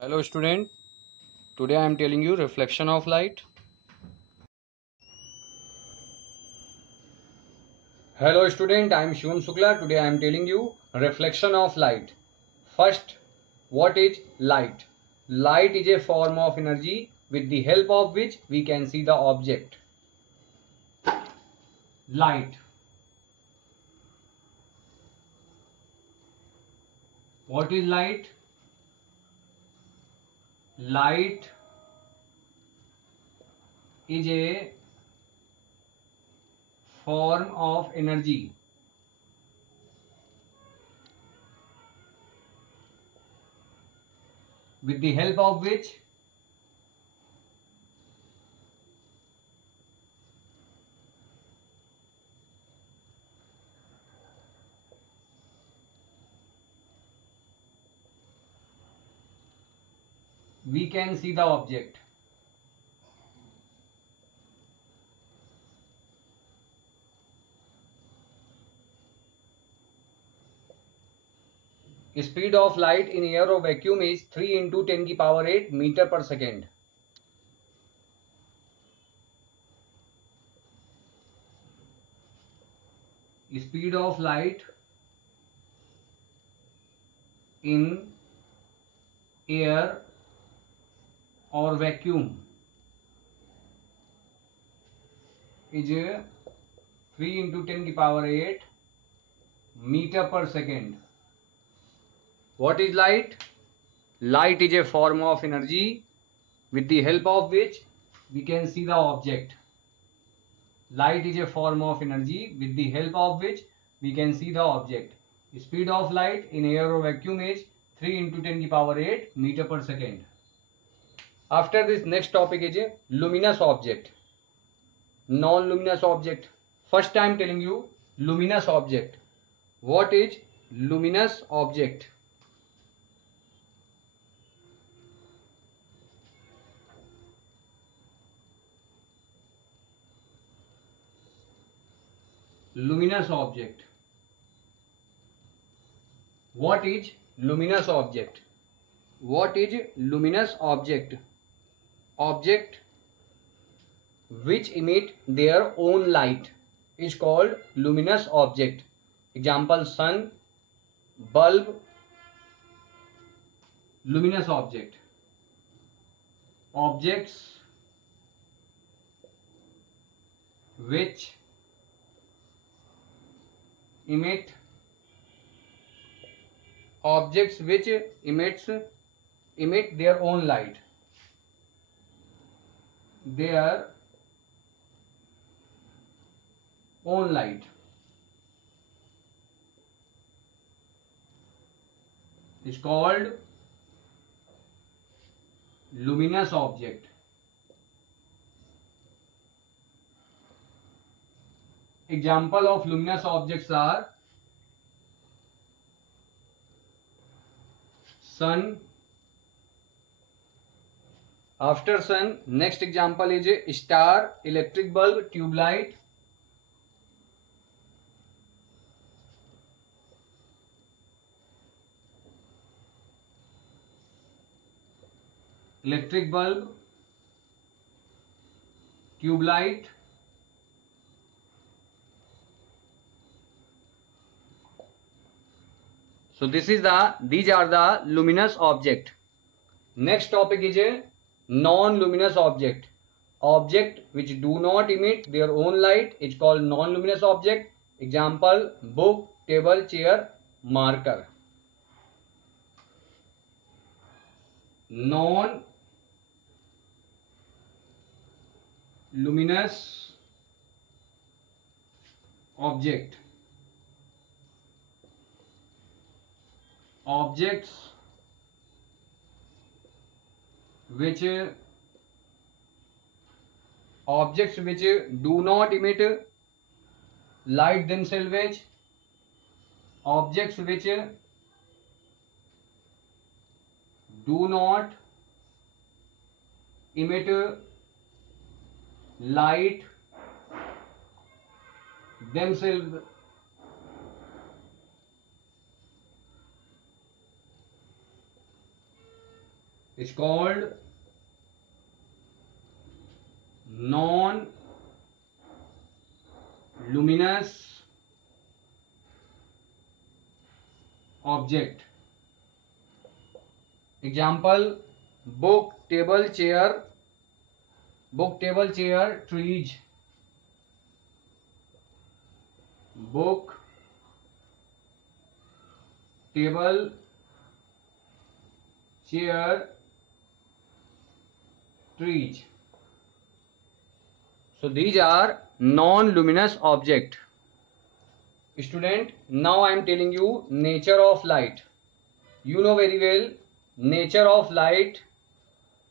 Hello student, today I am telling you reflection of light. Hello student, I am Shivam Shukla. Today I am telling you reflection of light. First, what is light? Light is a form of energy with the help of which we can see the object. Light. What is light? Light is a form of energy with the help of which we can see the object. Speed of light in air or vacuum is 3 into 10 की power 8 meter per second. Speed of light in air or vacuum is 3 into 10 की power 8 meter per second. What is light? Light is a form of energy with the help of which we can see the object. Light is a form of energy with the help of which we can see the object. Speed of light in air or vacuum is 3 into 10 की power 8 meter per second. After this, next topic is a luminous object. Non-luminous object. First I am telling you luminous object. What is luminous object? Luminous object. What is luminous object? What is luminous object? Object which emit their own light is called luminous object. Example: sun, bulb. Luminous object. Objects which emit objects which emit their own light. Their own light is called luminous object. Example of luminous objects are sun. After sun, next example is a star, electric bulb, tube light. Electric bulb, tube light. So these are the luminous object. Next topic is a non-luminous object. Object which do not emit their own light is called non-luminous object. Example: book, table, chair, marker. Non-luminous object. Objects which do not emit light themselves. Objects which do not emit light themselves. is called non-luminous object. Example: book, table, chair. Book, table, chair, trees. Book, table, chair, trees. So these are non-luminous object. Student, now I am telling you nature of light. You know very well, nature of light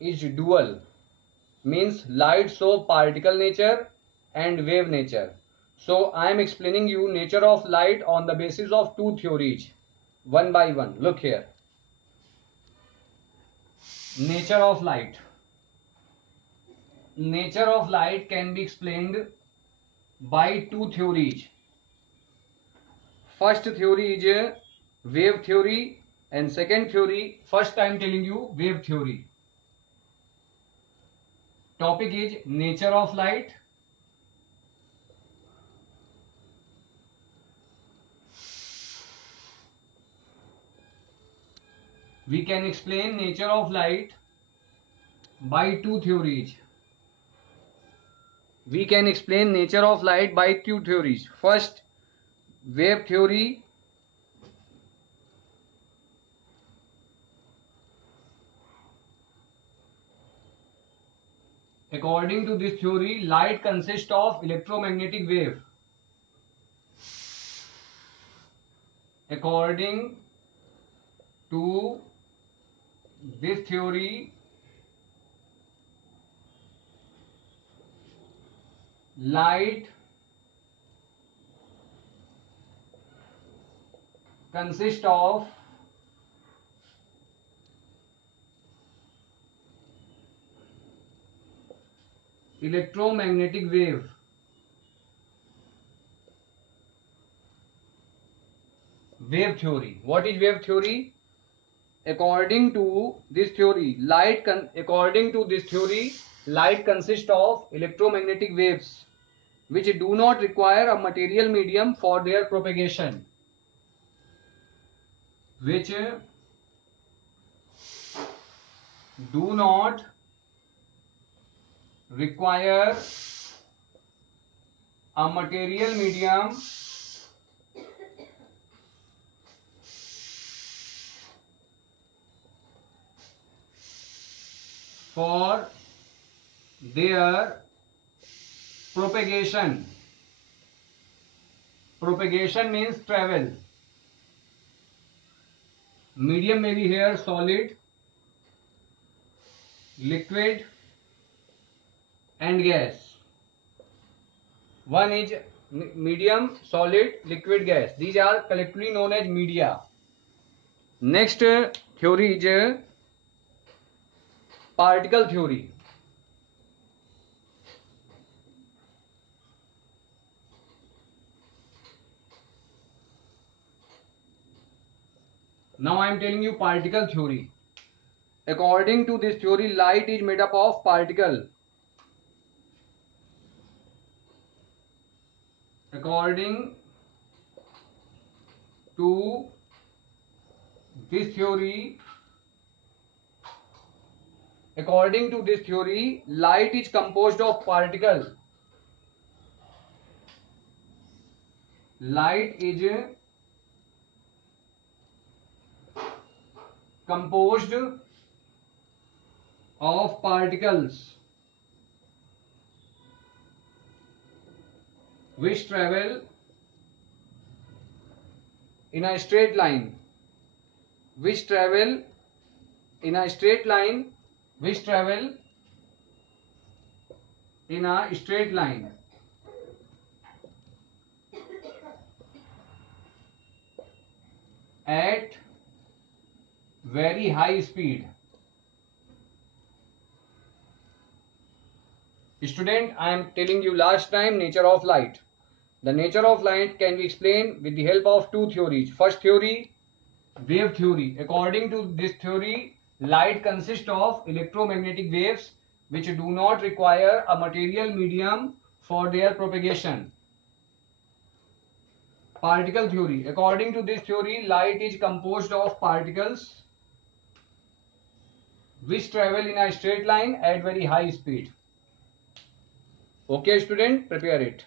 is dual. Means light show particle nature and wave nature. So I am explaining you nature of light on the basis of two theories, one by one. Look here. Nature of light. Nature of light can be explained by two theories. First theory is wave theory, and second theory, first I am telling you wave theory. Topic is nature of light. We can explain nature of light by two theories. We can explain nature of light by two theories. First, wave theory. According to this theory, light consists of electromagnetic wave. According to this theory, light consists of electromagnetic wave. Wave theory. What is wave theory? According to this theory, light consists of electromagnetic waves which do not require a material medium for their propagation. Which do not require a material medium for their propagation. Propagation means travel. Medium may be here solid, liquid and gas. One is medium, solid, liquid, gas. These are collectively known as media. Next theory is particle theory. Now I am telling you particle theory. According to this theory, light is made up of particle. According to this theory, light is composed of particles. Light is composed of particles which travel in a straight line. Which travel in a straight line. At very high speed. Student, I am telling you last time nature of light. The nature of light can be explained with the help of two theories. First theory, wave theory. According to this theory, Light consists of electromagnetic waves which do not require a material medium for their propagation. Particle theory. According to this theory, light is composed of particles which travel in a straight line at very high speed. Okay, student, prepare it.